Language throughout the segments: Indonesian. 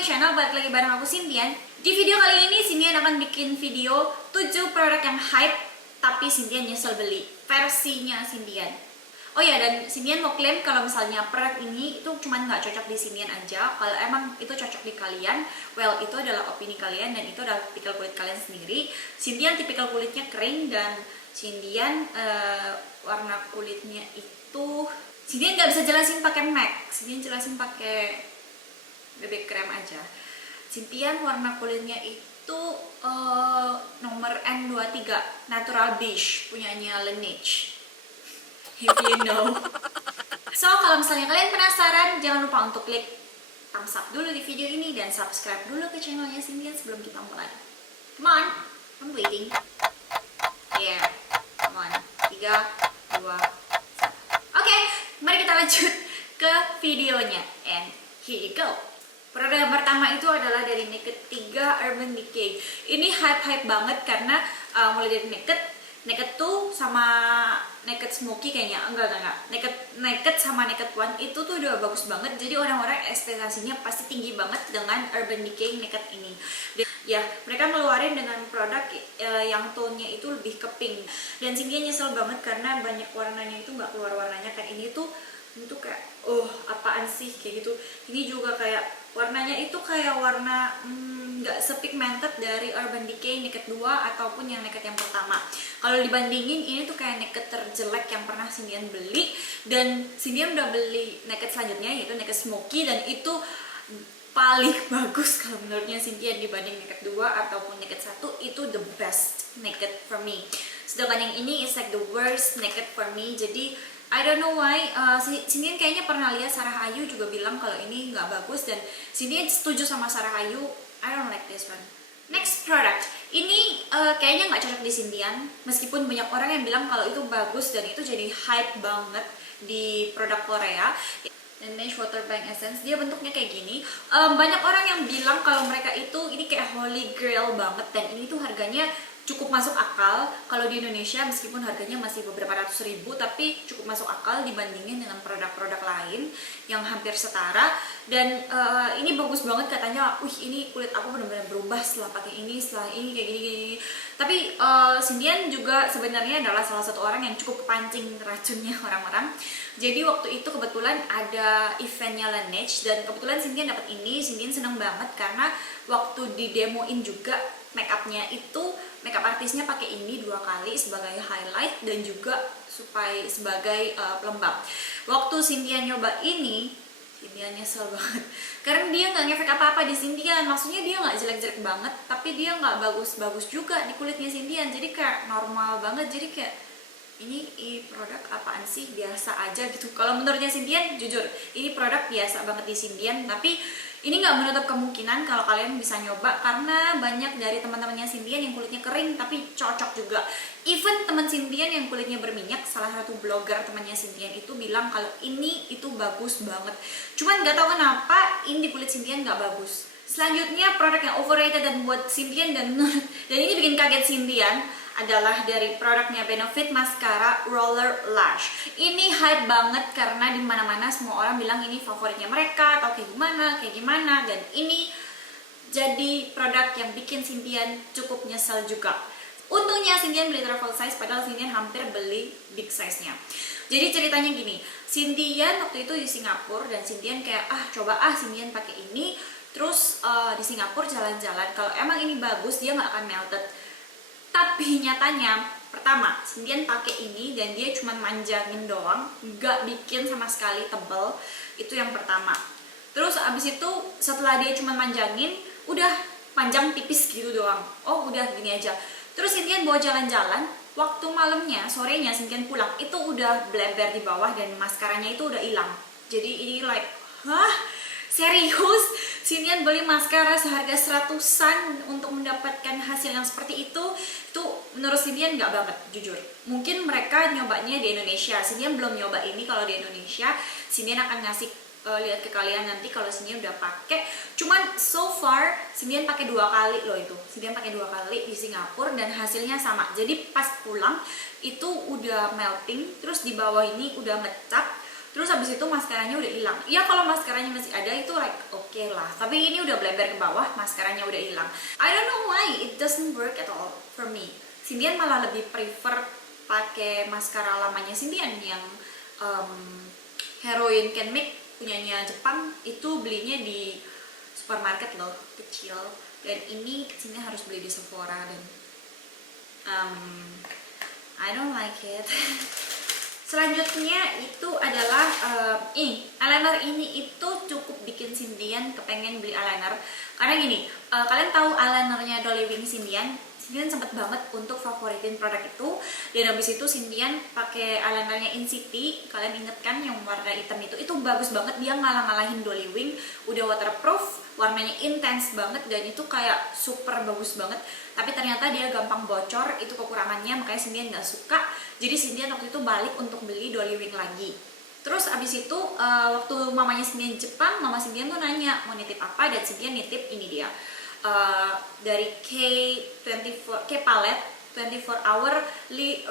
my channel, balik lagi bareng aku Cynthia. Di video kali ini Cynthia akan bikin video 7 produk yang hype tapi Cynthia nyesel beli, versinya Cynthia. Oh ya, dan Cynthia mau klaim kalau misalnya produk ini itu cuma nggak cocok di Cynthia aja. Kalau emang itu cocok di kalian, well itu adalah opini kalian dan itu adalah tipikal kulit kalian sendiri. Cynthia tipikal kulitnya kering dan Cynthia warna kulitnya itu Cynthia nggak bisa jelasin pakai MAC, Cynthia jelasin pakai BB krem aja. Cynthia warna kulitnya itu nomor N23 Natural Beige punyanya Laneige. If you know. So kalau misalnya kalian penasaran, jangan lupa untuk klik thumbs up dulu di video ini dan subscribe dulu ke channelnya Cynthia sebelum kita mulai. Come on, I'm waiting. Yeah, come on. 3, 2, 1. Oke, mari kita lanjut ke videonya. And here you go. Produk yang pertama itu adalah dari Naked 3 Urban Decay. Ini hype banget karena mulai dari Naked tuh sama Naked Smoky kayaknya enggak. Naked sama Naked One itu tuh udah bagus banget. Jadi orang-orang ekspektasinya pasti tinggi banget dengan Urban Decay Naked ini. Dan, ya, mereka ngeluarin dengan produk yang tone-nya itu lebih ke pink. Dan Cynthia nyesel banget karena banyak warnanya itu nggak keluar warnanya. Kan ini tuh untuk kayak apaan sih kayak gitu. Ini juga kayak warnanya itu kayak warna nggak sepigmented dari Urban Decay Naked 2 ataupun yang Naked yang pertama. Kalau dibandingin ini tuh kayak Naked terjelek yang pernah Cynthia beli, dan Cynthia udah beli Naked selanjutnya yaitu Naked Smoky dan itu paling bagus kalau menurutnya Cynthia dibanding Naked 2 ataupun Naked 1. Itu the best Naked for me. Sedangkan yang ini is like the worst Naked for me. Jadi I don't know why, Cynthia kayaknya pernah lihat Sarah Ayu juga bilang kalau ini nggak bagus dan Cynthia setuju sama Sarah Ayu. I don't like this one. Next product, ini kayaknya nggak cocok di Cynthia, meskipun banyak orang yang bilang kalau itu bagus dan itu jadi hype banget di produk Korea. Laneige Water Bank Essence, dia bentuknya kayak gini. Banyak orang yang bilang kalau mereka itu ini kayak holy grail banget dan ini tuh harganya cukup masuk akal kalau di Indonesia, meskipun harganya masih beberapa ratus ribu, tapi cukup masuk akal dibandingin dengan produk-produk lain yang hampir setara. Dan ini bagus banget katanya, ini kulit aku benar-benar berubah setelah pakai ini, setelah ini kayak gini. Tapi Cynthia juga sebenarnya adalah salah satu orang yang cukup kepancing racunnya orang-orang. Jadi waktu itu kebetulan ada eventnya Laneige dan kebetulan Cynthia dapat ini. Cynthia seneng banget karena waktu didemoin juga makeupnya itu, makeup artisnya pakai ini 2 kali sebagai highlight dan juga supaya sebagai pelembab. Waktu Cynthia nyoba ini, Cynthia nyesel banget karena dia nggak ngefek apa-apa di Cynthia. Maksudnya dia nggak jelek-jelek banget, tapi dia nggak bagus-bagus juga di kulitnya Cynthia. Jadi kayak normal banget. Jadi kayak ini produk apaan sih, biasa aja gitu. Kalau menurutnya Cynthia, jujur ini produk biasa banget di Cynthia. Tapi ini nggak menutup kemungkinan kalau kalian bisa nyoba, karena banyak dari teman-temannya Cynthia yang kulitnya kering tapi cocok juga. Even teman Cynthia yang kulitnya berminyak, salah satu blogger temannya Cynthia itu bilang kalau ini itu bagus banget. Cuman nggak tahu kenapa ini di kulit Cynthia nggak bagus. Selanjutnya produk yang overrated dan buat Cynthia dan ini bikin kaget Cynthia adalah dari produknya Benefit Mascara Roller Lash. Ini hype banget karena dimana-mana semua orang bilang ini favoritnya mereka atau kayak gimana, dan ini jadi produk yang bikin Cynthia cukup nyesel juga. Untungnya Cynthia beli travel size, padahal Cynthia hampir beli big size-nya. Jadi ceritanya gini, Cynthia waktu itu di Singapura dan Cynthia kayak coba Cynthia pakai ini. Terus di Singapura jalan-jalan, kalau emang ini bagus dia nggak akan melted. Tapi nyatanya, pertama, Cynthia pakai ini dan dia cuma manjangin doang, nggak bikin sama sekali tebel. Itu yang pertama. Terus abis itu setelah dia cuma manjangin, udah panjang tipis gitu doang. Udah gini aja. Terus Cynthia bawa jalan-jalan, waktu malamnya, sorenya Cynthia pulang, itu udah bleber di bawah dan maskaranya itu udah hilang. Jadi ini like, serius? Cynthia beli maskara seharga 100-an untuk mendapatkan hasil yang seperti itu menurut Cynthia nggak banget, jujur. Mungkin mereka nyobanya di Indonesia, Cynthia belum nyoba ini. Kalau di Indonesia, Cynthia akan ngasih lihat ke kalian nanti kalau Cynthia udah pakai. Cuman so far Cynthia pakai 2 kali loh itu. Cynthia pakai 2 kali di Singapura dan hasilnya sama. Jadi pas pulang itu udah melting, terus di bawah ini udah ngecap. Terus habis itu maskaranya udah hilang. Ya kalau maskaranya masih ada itu like oke lah. Tapi ini udah blember ke bawah, maskaranya udah hilang. I don't know why it doesn't work at all for me. Cindian malah lebih prefer pakai maskara lamanya Cindian yang Heroin Can Make punyanya Jepang, itu belinya di supermarket loh, kecil. Dan ini Cindian harus beli di Sephora dan I don't like it. Selanjutnya itu adalah eyeliner ini itu cukup bikin Cindian kepengen beli eyeliner karena gini, kalian tahu eyelinernya Dolly Wing Cindian sempat banget untuk favoritin produk itu, dan habis itu Cindian pakai eyelinernya Incity, kalian inget kan yang warna hitam itu bagus banget, dia ngalah-ngalahin Dolly Wing, udah waterproof, warnanya intens banget dan itu kayak super bagus banget. Tapi ternyata dia gampang bocor, itu kekurangannya, makanya Cindian nggak suka. Jadi Cindian waktu itu balik untuk beli Dolly Wing lagi. Terus abis itu waktu mamanya Cindian Jepang, mama Cindian tuh nanya mau nitip apa, dan Cindian nitip ini dia dari K Palette 24 Hour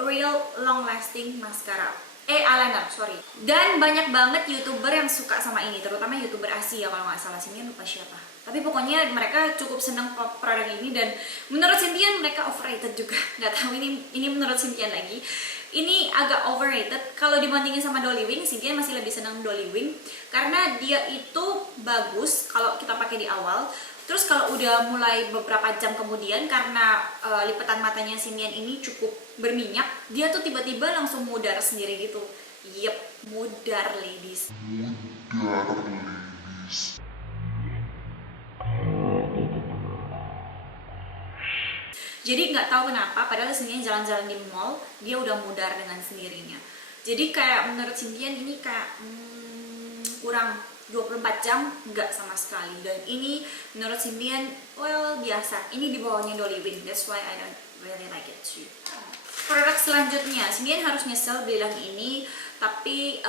Real Long Lasting Mascara. Eyeliner, sorry. Dan banyak banget YouTuber yang suka sama ini, terutama YouTuber Asia kalau nggak salah. Cindian lupa siapa. Tapi pokoknya mereka cukup senang produk ini, dan menurut Cindian mereka overrated juga. Nggak tahu ini menurut Cindian lagi. Ini agak overrated kalau dibandingin sama Dolly Wing. Cindian masih lebih senang Dolly Wing karena dia itu bagus kalau kita pakai di awal. Terus kalau udah mulai beberapa jam kemudian, karena lipatan matanya Cindian ini cukup berminyak, dia tuh tiba-tiba langsung mudar sendiri gitu. Yep, mudar ladies. Mudar ladies. Jadi nggak tahu kenapa, padahal Cindian jalan-jalan di mall, dia udah mudar dengan sendirinya. Jadi kayak menurut Cindian ini kayak kurang 24 jam nggak sama sekali. Dan ini menurut Cindian, well biasa. Ini di bawahnya Dolly Wing, that's why I don't really like it too. Produk selanjutnya, Cindian harus nyesel bilang ini, tapi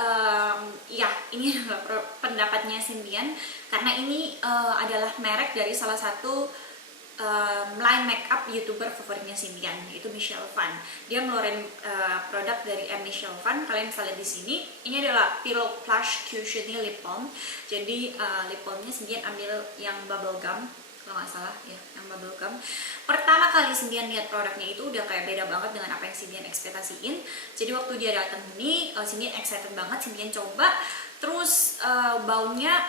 ya ini adalah pendapatnya Cindian karena ini adalah merek dari salah satu line makeup YouTuber favoritnya Cindian, yaitu Michelle Phan. Dia ngeluarin produk dari Michelle Phan. Kalian bisa lihat di sini. Ini adalah Pillow Plush Cushiony Lip Balm. Jadi lip balmnya Cindian ambil yang bubble gum, kalau nggak salah ya, yang bubble gum. Pertama kali Cindian lihat produknya itu udah kayak beda banget dengan apa yang Cindian ekspektasiin. Jadi waktu dia datang ini, Cindian excited banget. Cindian coba, terus baunya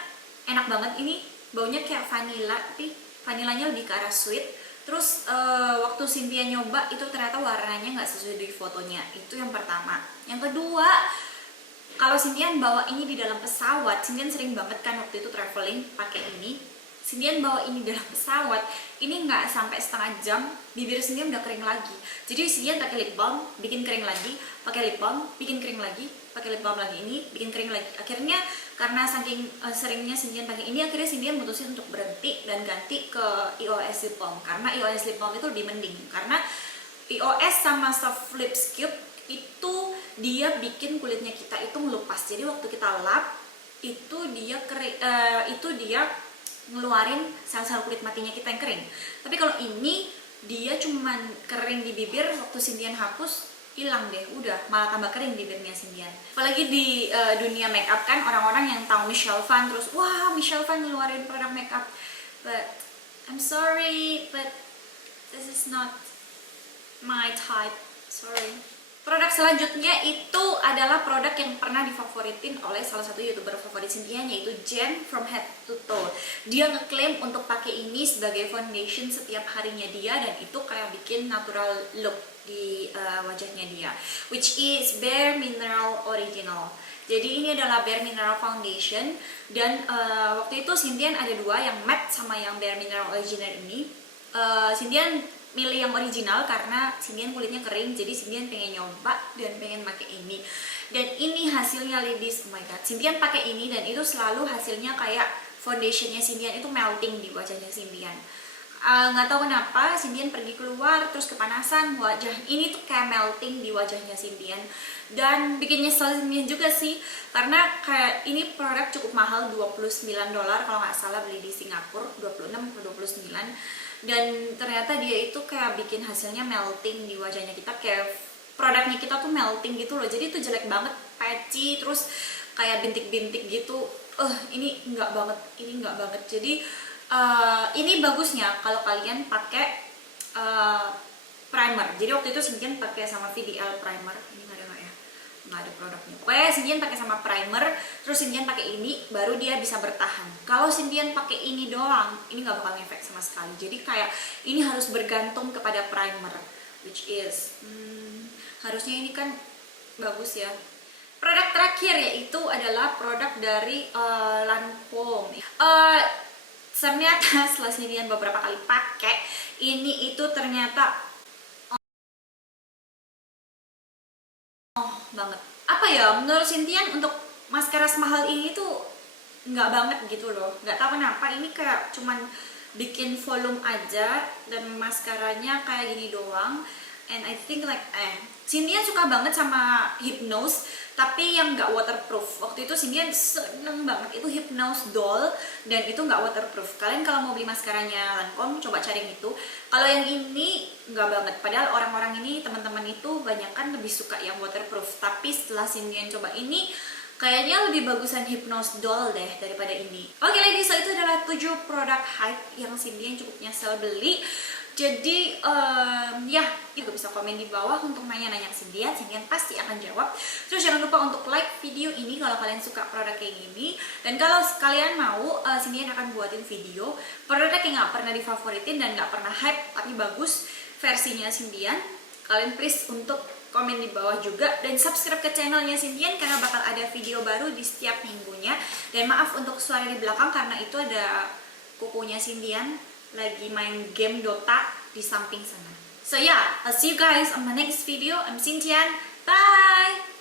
enak banget. Ini baunya kayak vanilla, tapi vanilanya lebih ke arah sweet. Terus waktu Cindian nyoba itu ternyata warnanya nggak sesuai di fotonya. Itu yang pertama. Yang kedua, kalau Cindian bawa ini di dalam pesawat, Cindian sering banget kan waktu itu traveling pakai ini. Cindian bawa ini dalam pesawat, ini nggak sampai setengah jam bibir Cindian udah kering lagi. Jadi Cindian pakai lip balm, bikin kering lagi, pakai lip balm, bikin kering lagi, pakai lip balm lagi, ini bikin kering lagi. Akhirnya karena saking seringnya Cindian pakai ini, akhirnya Cindian mutusin untuk berhenti dan ganti ke EOS lip balm. Karena EOS lip balm itu lebih mending, karena EOS sama Soft Lips Cube itu dia bikin kulitnya kita itu melupas. Jadi waktu kita lap itu dia kering, itu dia ngeluarin sel-sel kulit matinya kita yang kering. Tapi kalau ini dia cuman kering di bibir, waktu Cindian hapus hilang deh, udah malah tambah kering bibirnya Cindian. Apalagi di dunia makeup kan, orang-orang yang tahu Michelle Phan terus wah Michelle Phan ngeluarin produk makeup, but I'm sorry, but this is not my type, sorry. Produk selanjutnya itu adalah produk yang pernah difavoritin oleh salah satu YouTuber favorit Cindian, yaitu Jen from Head to Toe. Dia ngeklaim untuk pakai ini sebagai foundation setiap harinya dia, dan itu kayak bikin natural look di wajahnya dia, which is Bare Mineral Original. Jadi ini adalah Bare Mineral Foundation, dan waktu itu Cindian ada dua, yang matte sama yang Bare Mineral Original ini. Cindian milih yang original karena Cindian kulitnya kering, jadi Cindian pengen nyoba dan pengen pakai ini. Dan ini hasilnya ladies, oh my god, Cindian pakai ini dan itu selalu hasilnya kayak foundationnya Cindian itu melting di wajahnya Cindian. Nggak tahu kenapa Cindian pergi keluar terus kepanasan, wajah ini tuh kayak melting di wajahnya Cindian, dan bikin nyesel Cindian juga sih karena kayak ini produk cukup mahal, $29 kalau nggak salah, beli di Singapura 26 atau 29, dan ternyata dia itu kayak bikin hasilnya melting di wajahnya kita, kayak produknya kita tuh melting gitu loh. Jadi itu jelek banget, patchy, terus kayak bintik-bintik gitu. Ini enggak banget, jadi ini bagusnya kalau kalian pakai primer. Jadi waktu itu Sintian pakai sama VDL primer. Ini nggak ya? Nggak ada produknya. Pokoknya Sintian pakai sama primer, terus Sintian pakai ini, baru dia bisa bertahan. Kalau Sintian pakai ini doang, ini nggak bakal ngefek sama sekali. Jadi kayak ini harus bergantung kepada primer, which is harusnya ini kan bagus ya. Produk terakhir yaitu adalah produk dari Lancome. Ternyata setelah Sintian beberapa kali pakai, ini itu ternyata banget. Apa ya, menurut Sintian untuk maskara semahal ini tuh nggak banget gitu loh. Nggak tahu kenapa, ini kayak cuman bikin volume aja dan maskaranya kayak gini doang. And I think like Sintian suka banget sama Hypnose, tapi yang nggak waterproof. Waktu itu Sintian seneng banget itu Hypnose Doll, dan itu nggak waterproof. Kalian kalau mau beli maskaranya Lancome, coba cari itu. Kalau yang ini nggak banget. Padahal orang-orang ini, teman-teman itu banyak kan lebih suka yang waterproof. Tapi setelah Sintian coba ini, kayaknya lebih bagusan Hypnose Doll deh daripada ini. Oke ladies, so itu adalah 7 produk hype yang Sintian cukup nyesel beli. Jadi ya, juga bisa komen di bawah untuk nanya-nanya ke Sintian pasti akan jawab. Terus jangan lupa untuk like video ini kalau kalian suka produk kayak gini. Dan kalau kalian mau, Sintian akan buatin video produk yang nggak pernah difavoritin dan nggak pernah hype tapi bagus versinya Sintian. Kalian please untuk komen di bawah juga, dan subscribe ke channelnya Sintian karena bakal ada video baru di setiap minggunya. Dan maaf untuk suara di belakang karena itu ada kukunya Sintian lagi main game Dota di samping sana. So yeah, I'll see you guys on my next video. I'm Sintian. Bye!